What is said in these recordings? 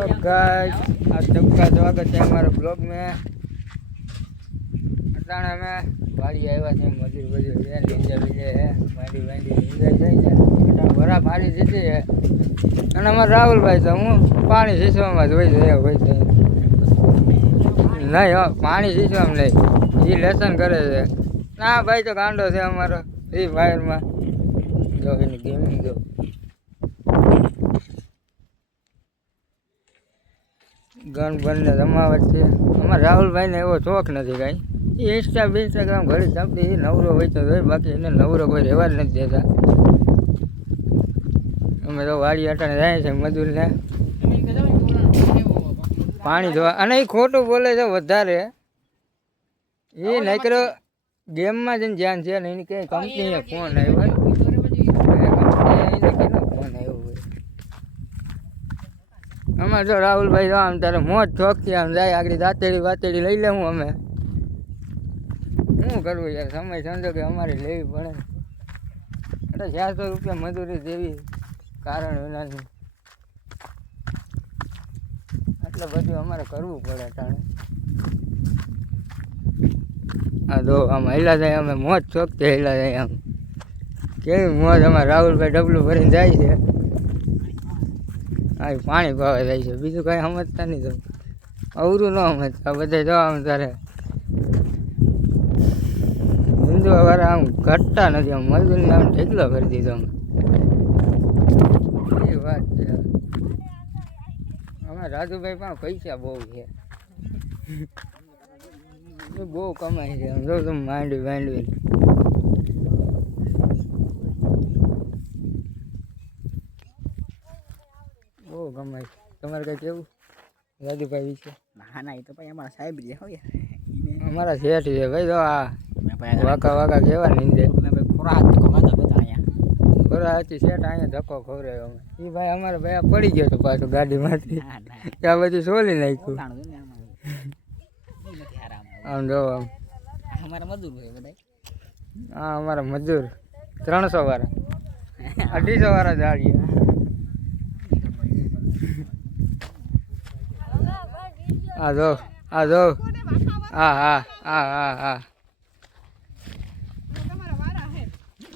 Hello guys, आज सबका स्वागत है हमारे ब्लॉग में। अटाणे में भाड़ी आया थे, मजूर बजूर है, लींजा बीजे है, मांडी वांडी लींजा जाए वरा भारी जीती है। અને અમારા રાહુલભાઈ તો હું પાણી સીસવામાં જ હોય છે નહીં, હો પાણી સીસવામાં નહીં, એ લેસન કરે છે ના ભાઈ તો ગાંડો છે અમારો એ વાયરમાં જો એની ગેમિંગ જો ગન બનને રમાવટ છે। અમારા રાહુલભાઈને એવો શોખ નથી કાંઈ, એ ઇન્સ્ટાગ્રામ ઘડી ચાપતી એ નવરો હોય તો હોય, બાકી એને નવરો કોઈ રહેવા જ નથી દેતા। અમે તો વાડી અટાણે જાય છે મજૂરને પાણી ધોવા, અને એ ખોટું બોલે છે વધારે, એ નકરો ગેમમાં જઈને ધ્યાન છે ને એની કઈ કંપનીએ ફોન આવ્યો હોય, ફોન આવ્યો હોય। અમારે જો રાહુલભાઈ તો આમ તારે મોજ શોખથી આમ જાય, આગળ દાંતેડી વાતેડી લઈ લેવું અમે, શું કરવું યાર, સમય સંજોગે અમારે લેવી પડે। એટલે 400 રૂપિયા મજૂરી જેવી કારણ વિનાની, એટલે બધું અમારે કરવું પડે ટાણે। હા તો આમ હેલા જાય, અમે મોજ શોખથી હેલા જાય, આમ કેવી મોજ। અમારે રાહુલભાઈ ડબલું ભરીને જાય છે, હા પાણી પાવા જાય છે, બીજું કાંઈ સમજતા નહીં, તો અવરું ન સમજતા બધા જો આમ તારે હિન્દુ વાળા આમ ઘટતા નથી, આમ મજૂરને આમ ઢેકલો કરી દીધો અમે, એ વાત છે। અમારા રાજુભાઈ પણ પૈસા બહુ છે, બહુ કમાય છે, આમ જો તમે માંડવી માંડવી બહુ કમાય। તમારે કઈ કેવું રાજુભાઈ વિશે? ના ના, એ તો ભાઈ અમારા સાહેબ જે હોય, અમારા શેઠ છે ભાઈ, તો આ વાકા વાકા કેવા નીંદે ખોરા બધા અહીંયા ખોરા હતી શેઠ, અહીંયા ધક્કો ખવડાવ્યો અમે, એ ભાઈ અમારે ભાઈ પડી ગયો હતો પાછો ગાડીમાંથી, ત્યાં બધું સોલી નાખ્યું। આમ જો આમ અમારા મજૂર હોય બધા, હા અમારા મજૂર 300 વાળા 250 વાળા જાળીએ। આ જો હા હા હા હા હા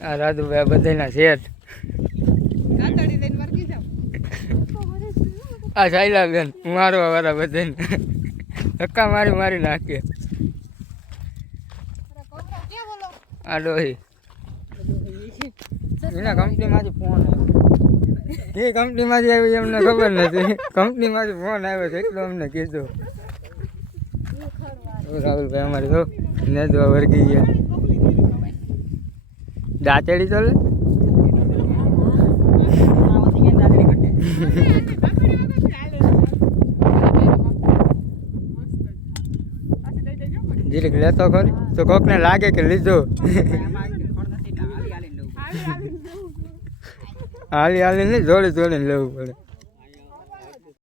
આ રાજુભાઈ બધાના શેઠ, આ સાયલા બેન મારવા વાળા બધાને ધક્કા મારી મારી નાખે। આ ડોહી એના કંપનીમાંથી ફોન આવ્યો, એ કંપનીમાંથી આવ્યું એમને ખબર નથી, કંપનીમાંથી ફોન આવ્યો છે એટલું અમને કીધું। રાહુલભાઈ અમારે તો નેદવા વર્ગી ગયા, દાંતેડી તો લે જીરીક લેતો ખરી તો કોકને લાગે કે લીધો, હાલી હાલી ને જોડી જોડીને લેવું પડે।